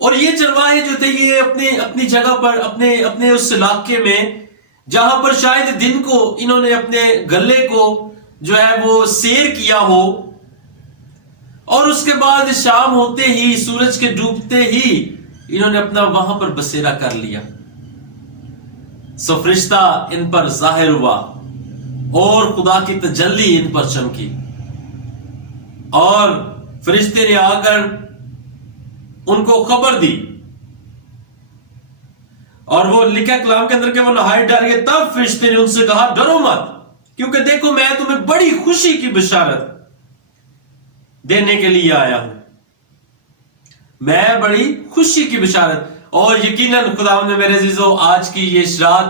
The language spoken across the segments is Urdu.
اور یہ چرواہے جو تھے یہ اپنی جگہ پر اپنے اس علاقے میں جہاں پر شاید دن کو انہوں نے اپنے گلے کو جو ہے وہ سیر کیا ہو، اور اس کے بعد شام ہوتے ہی، سورج کے ڈوبتے ہی انہوں نے اپنا وہاں پر بسیرا کر لیا۔ سو فرشتہ ان پر ظاہر ہوا اور خدا کی تجلی ان پر چمکی، اور فرشتے نے آ کر ان کو خبر دی، اور وہ لکھا کلام کے اندر کہ وہ نہایت ڈر گئے۔ تب فرشتے نے ان سے کہا ڈرو مت، کیونکہ دیکھو میں تمہیں بڑی خوشی کی بشارت دینے کے لیے آیا ہوں، میں بڑی خوشی کی بشارت۔ اور یقیناً خدا نے میرے عزیزو آج کی یہ اشراق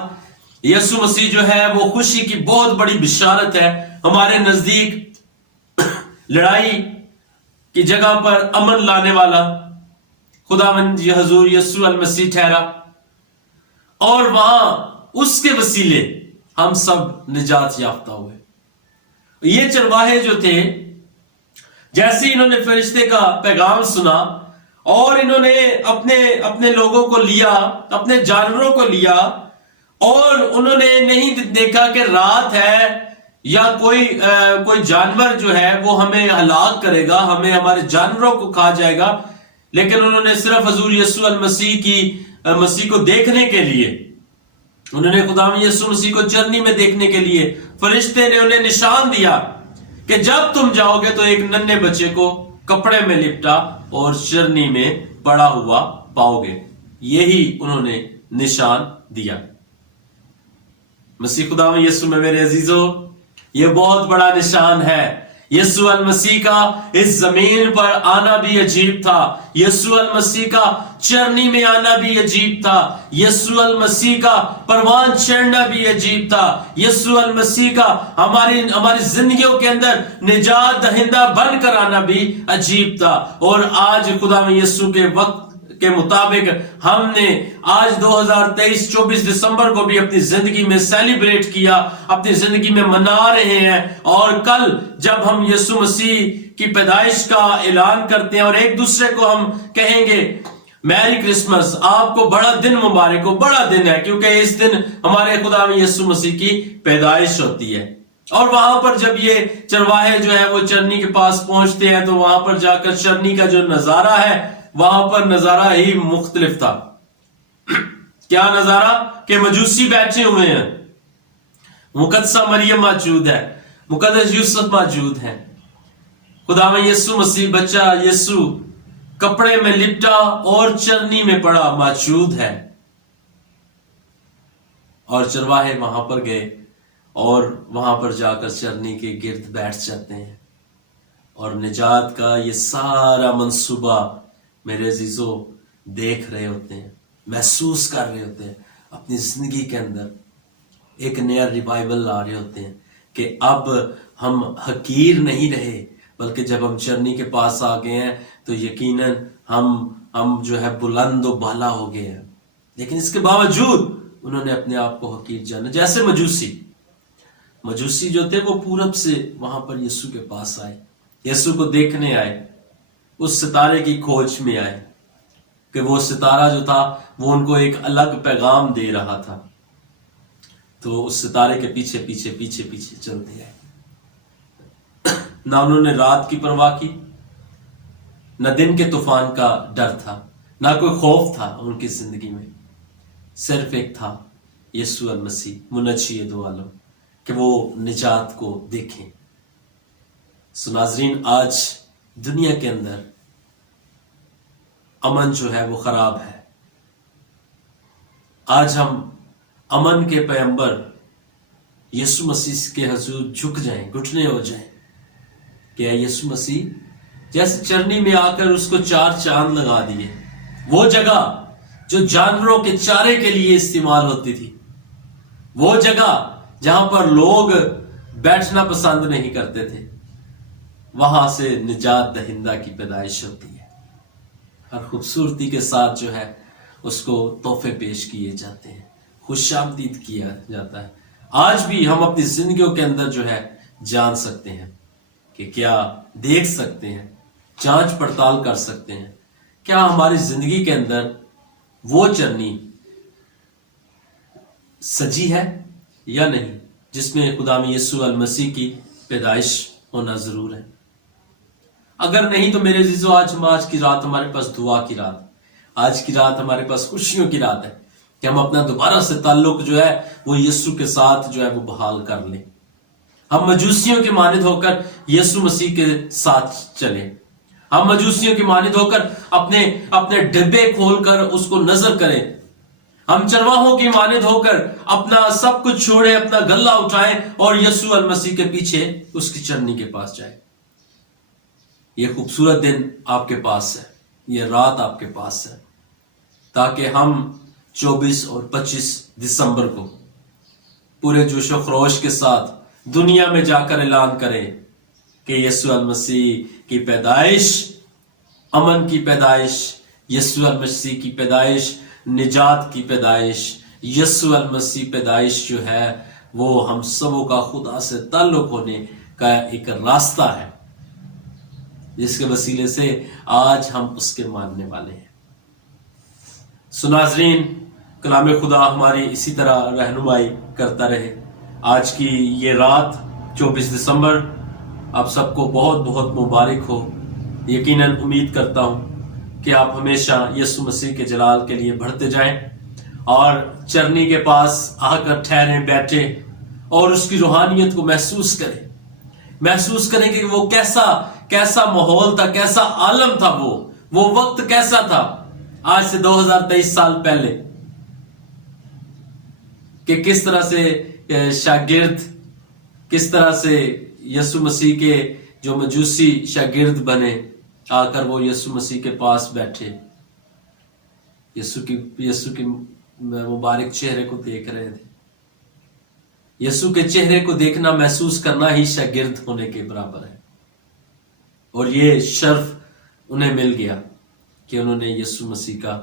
یسوع مسیح جو ہے وہ خوشی کی بہت بڑی بشارت ہے۔ ہمارے نزدیک لڑائی کی جگہ پر امن لانے والا خداوند حضور یسوع المسیح ٹھہرا، اور وہاں اس کے وسیلے ہم سب نجات یافتہ ہوئے۔ یہ چرواہے جو تھے، جیسے انہوں نے فرشتے کا پیغام سنا اور انہوں نے اپنے لوگوں کو لیا، اپنے جانوروں کو لیا، اور انہوں نے نہیں دیکھا کہ رات ہے یا کوئی جانور جو ہے وہ ہمیں ہلاک کرے گا، ہمیں ہمارے جانوروں کو کھا جائے گا، لیکن انہوں نے صرف حضور یسوع المسیح کو دیکھنے کے لیے، انہوں نے خدا یسوع مسیح کو چرنی میں دیکھنے کے لیے فرشتے نے انہیں نشان دیا کہ جب تم جاؤ گے تو ایک ننھے بچے کو کپڑے میں لپٹا اور چرنی میں پڑا ہوا پاؤ گے۔ یہی انہوں نے نشان دیا۔ مسیح خدا یسوع میں میرے عزیزو، یہ بہت بڑا نشان ہے۔ یسوع المسیح کا اس زمین پر آنا بھی عجیب تھا، یسوع المسیح کا چرنی میں آنا بھی عجیب تھا، یسوع المسیح کا پروان چڑھنا بھی عجیب تھا، یسوع المسیح کا ہماری زندگیوں کے اندر نجات دہندہ بن کر آنا بھی عجیب تھا۔ اور آج خدا یسوع کے وقت کے مطابق ہم نے آج 2023 24 دسمبر کو بھی اپنی زندگی میں سیلیبریٹ کیا، اپنی زندگی میں منا رہے ہیں، اور کل جب ہم یسوع مسیح کی پیدائش کا اعلان کرتے ہیں اور ایک دوسرے کو ہم کہیں گے میری کرسمس، آپ کو بڑا دن مبارک ہو، بڑا دن ہے، کیونکہ اس دن ہمارے خدا یسوع مسیح کی پیدائش ہوتی ہے۔ اور وہاں پر جب یہ چرواہے جو ہے وہ چرنی کے پاس پہنچتے ہیں تو وہاں پر جا کر چرنی کا جو نظارہ ہے وہاں پر نظارہ ہی مختلف تھا۔ کیا نظارہ؟ کہ مجوسی بیٹھے ہوئے ہیں، مقدسہ مریم موجود ہے، مقدس یوسف موجود ہے، خدا یسوع مسیح بچہ یسوع کپڑے میں لپٹا اور چرنی میں پڑا موجود ہے۔ اور چرواہے وہاں پر گئے اور وہاں پر جا کر چرنی کے گرد بیٹھ جاتے ہیں، اور نجات کا یہ سارا منصوبہ میرے عزیزو دیکھ رہے ہوتے ہیں، محسوس کر رہے ہوتے ہیں، اپنی زندگی کے اندر ایک نیا ریوائول لا رہے ہوتے ہیں کہ اب ہم حقیر نہیں رہے، بلکہ جب ہم چرنی کے پاس آ گئے ہیں تو یقیناً ہم جو ہے بلند و بالا ہو گئے ہیں۔ لیکن اس کے باوجود انہوں نے اپنے آپ کو حقیر جانا، جیسے مجوسی جو تھے وہ پورب سے وہاں پر یسوع کے پاس آئے، یسوع کو دیکھنے آئے، اس ستارے کی کھوج میں آئے کہ وہ ستارہ جو تھا وہ ان کو ایک الگ پیغام دے رہا تھا، تو اس ستارے کے پیچھے پیچھے پیچھے پیچھے چلتے آئے۔ نہ انہوں نے رات کی پرواہ کی، نہ دن کے طوفان کا ڈر تھا، نہ کوئی خوف تھا ان کی زندگی میں، صرف ایک تھا یسوع المسیح منجی دو عالم، کہ وہ نجات کو دیکھیں۔ سو ناظرین، آج دنیا کے اندر امن جو ہے وہ خراب ہے۔ آج ہم امن کے پیغمبر یسوع مسیح کے حضور جھک جائیں، گھٹنے ہو جائیں کہ اے یسوع مسیح، جیسے چرنی میں آ کر اس کو 4 چاند لگا دیے، وہ جگہ جو جانوروں کے چارے کے لیے استعمال ہوتی تھی، وہ جگہ جہاں پر لوگ بیٹھنا پسند نہیں کرتے تھے، وہاں سے نجات دہندہ کی پیدائش ہوتی ہے۔ ہر خوبصورتی کے ساتھ جو ہے اس کو تحفے پیش کیے جاتے ہیں، خوش آمدید کیا جاتا ہے۔ آج بھی ہم اپنی زندگیوں کے اندر جو ہے جان سکتے ہیں کہ کیا دیکھ سکتے ہیں، جانچ پڑتال کر سکتے ہیں کیا ہماری زندگی کے اندر وہ چرنی سجی ہے یا نہیں جس میں خدا یسوع المسیح کی پیدائش ہونا ضرور ہے؟ اگر نہیں تو میرے عزیزو، آج کی رات ہمارے پاس دعا کی رات، آج کی رات ہمارے پاس خوشیوں کی رات ہے کہ ہم اپنا دوبارہ سے تعلق جو ہے وہ یسوع کے ساتھ جو ہے وہ بحال کر لیں. ہم مجوسیوں کے مانند ہو کر یسوع مسیح کے ساتھ چلیں. ہم مجوسیوں کی مانند ہو کر اپنے ڈبے کھول کر اس کو نظر کریں. ہم چرواہوں کی مانند ہو کر اپنا سب کچھ چھوڑیں، اپنا گلہ اٹھائیں اور یسوع المسیح کے پیچھے اس کی چرنی کے پاس جائیں. یہ خوبصورت دن آپ کے پاس ہے، یہ رات آپ کے پاس ہے، تاکہ ہم 24 اور 25 دسمبر کو پورے جوش و خروش کے ساتھ دنیا میں جا کر اعلان کریں کہ یسوع المسیح کی پیدائش، امن کی پیدائش، یسوع المسیح کی پیدائش، نجات کی پیدائش، یسوع المسیح پیدائش جو ہے وہ ہم سبوں کا خدا سے تعلق ہونے کا ایک راستہ ہے، جس کے وسیلے سے آج ہم اس کے ماننے والے ہیں. سو ناظرین، کلام خدا ہماری اسی طرح رہنمائی کرتا رہے. آج کی یہ رات 24 دسمبر آپ سب کو بہت بہت مبارک ہو. یقیناً امید کرتا ہوں کہ آپ ہمیشہ یسوع مسیح کے جلال کے لیے بڑھتے جائیں اور چرنی کے پاس آ کر ٹھہریں، بیٹھیں اور اس کی روحانیت کو محسوس کریں کہ وہ کیسا ماحول تھا، کیسا عالم تھا، وہ وقت کیسا تھا آج سے 2023 سال پہلے، کہ کس طرح سے شاگرد، کس طرح سے یسوع مسیح کے جو مجوسی شاگرد بنے، آ کر وہ یسوع مسیح کے پاس بیٹھے، یسوع کی مبارک چہرے کو دیکھ رہے تھے. یسوع کے چہرے کو دیکھنا، محسوس کرنا ہی شاگرد ہونے کے برابر ہے. اور یہ شرف انہیں مل گیا کہ انہوں نے یسوع مسیح کا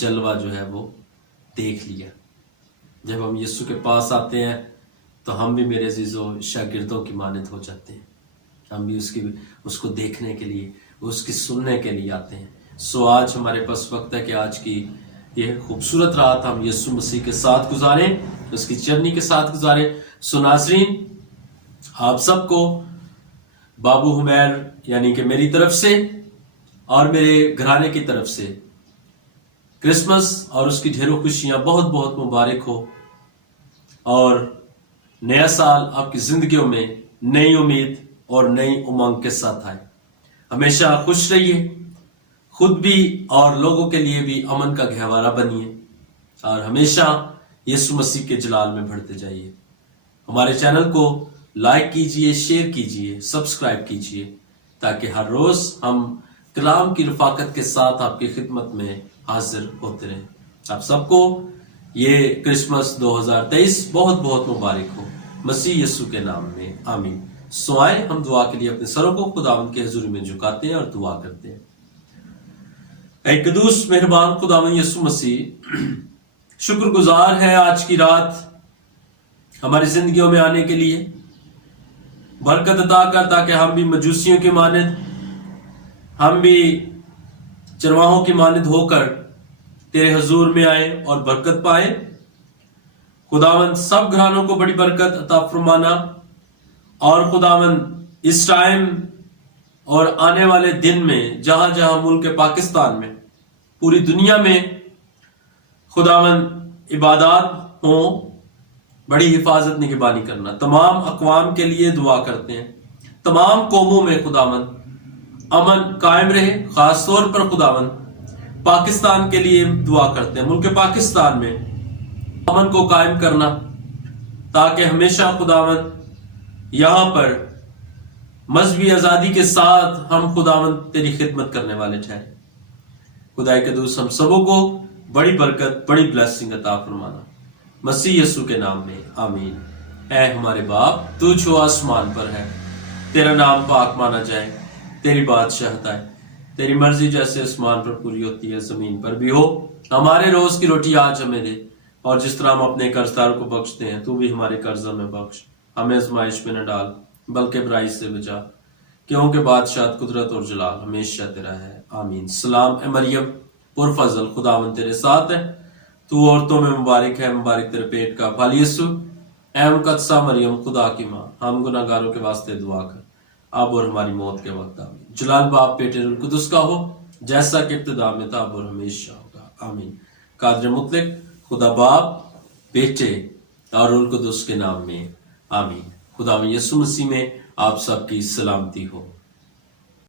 جلوہ جو ہے وہ دیکھ لیا. جب ہم یسوع کے پاس آتے ہیں تو ہم بھی میرے عزیزوں شاگردوں کی مانند ہو جاتے ہیں. ہم بھی اس کو دیکھنے کے لیے، اس کی سننے کے لیے آتے ہیں. سو آج ہمارے پاس وقت ہے کہ آج کی یہ خوبصورت رات ہم یسوع مسیح کے ساتھ گزاریں، اس کی چرنی کے ساتھ گزاریں. سو ناظرین، آپ سب کو بابو حمیر یعنی کہ میری طرف سے اور میرے گھرانے کی طرف سے کرسمس اور اس کی ڈھیروں خوشیاں بہت بہت مبارک ہو، اور نیا سال آپ کی زندگیوں میں نئی امید اور نئی امنگ کے ساتھ آئے. ہمیشہ خوش رہیے، خود بھی اور لوگوں کے لیے بھی امن کا گہوارہ بنیے، اور ہمیشہ یسوع مسیح کے جلال میں بڑھتے جائیے. ہمارے چینل کو لائک کیجئے، شیئر کیجئے، سبسکرائب کیجئے، تاکہ ہر روز ہم کلام کی رفاقت کے ساتھ آپ کی خدمت میں حاضر ہوتے رہیں. آپ سب کو یہ کرسمس 2023 بہت بہت مبارک ہو، مسیح یسوع کے نام میں آمین. سو آئے ہم دعا کے لیے اپنے سروں کو خداوند کے حضور میں جھکاتے ہیں اور دعا کرتے ہیں. اے قدوس مہربان خداوند یسوع مسیح، شکر گزار ہے آج کی رات ہماری زندگیوں میں آنے کے لیے. برکت عطا کر تاکہ ہم بھی مجوسیوں کی مانند، ہم بھی چرواہوں کی مانند ہو کر تیرے حضور میں آئیں اور برکت پائیں. خداوند سب گھرانوں کو بڑی برکت عطا فرمانا، اور خداوند اس ٹائم اور آنے والے دن میں جہاں جہاں ملک پاکستان میں، پوری دنیا میں خداوند عبادات ہوں، بڑی حفاظت نگہبانی کرنا. تمام اقوام کے لیے دعا کرتے ہیں، تمام قوموں میں خداوند امن قائم رہے. خاص طور پر خداوند پاکستان کے لیے دعا کرتے ہیں، ملک پاکستان میں امن کو قائم کرنا، تاکہ ہمیشہ خداوند یہاں پر مذہبی آزادی کے ساتھ ہم خداوند تیری خدمت کرنے والے ٹھہرے. خدا قدوس ہم سبوں کو بڑی برکت، بڑی بلیسنگ عطا فرمانا، مسیح یسوع کے نام میں آمین. اے ہمارے باپ، تو جو آسمان پر ہے، تیرا نام پاک مانا جائے، تیری بادشاہت آئے، تیری مرضی جیسے آسمان پر پوری ہوتی ہے زمین پر بھی ہو. ہمارے روز کی روٹی آج ہمیں دے، اور جس طرح ہم اپنے قرض داروں کو بخشتے ہیں، تو بھی ہمارے قرضوں میں بخش. ہمیں آزمائش میں نہ ڈال، بلکہ برائی سے بچا، کیونکہ بادشاہت، قدرت اور جلال ہمیشہ تیرا ہے. آمین۔ سلام اے مریم پرفضل، خداوند تیرے ساتھ ہے، تو عورتوں میں مبارک ہے، مبارک تیرے پیٹ کا پھل یسوع۔ اے مقدسہ مریم خدا کی ماں، ہم گناہ گاروں کے واسطے دعا کر اب اور ہماری موت کے وقت آمین۔ جلال باپ بیٹے روح القدس کا ہو، جیسا کہ ابتدا میں تھا اب اور ہمیشہ ہوگا آمین۔ قادر مطلق خدا باپ بیٹے اور روح القدس کے نام میں آمین۔ خدا یسوع مسیح میں آپ سب کی سلامتی ہو۔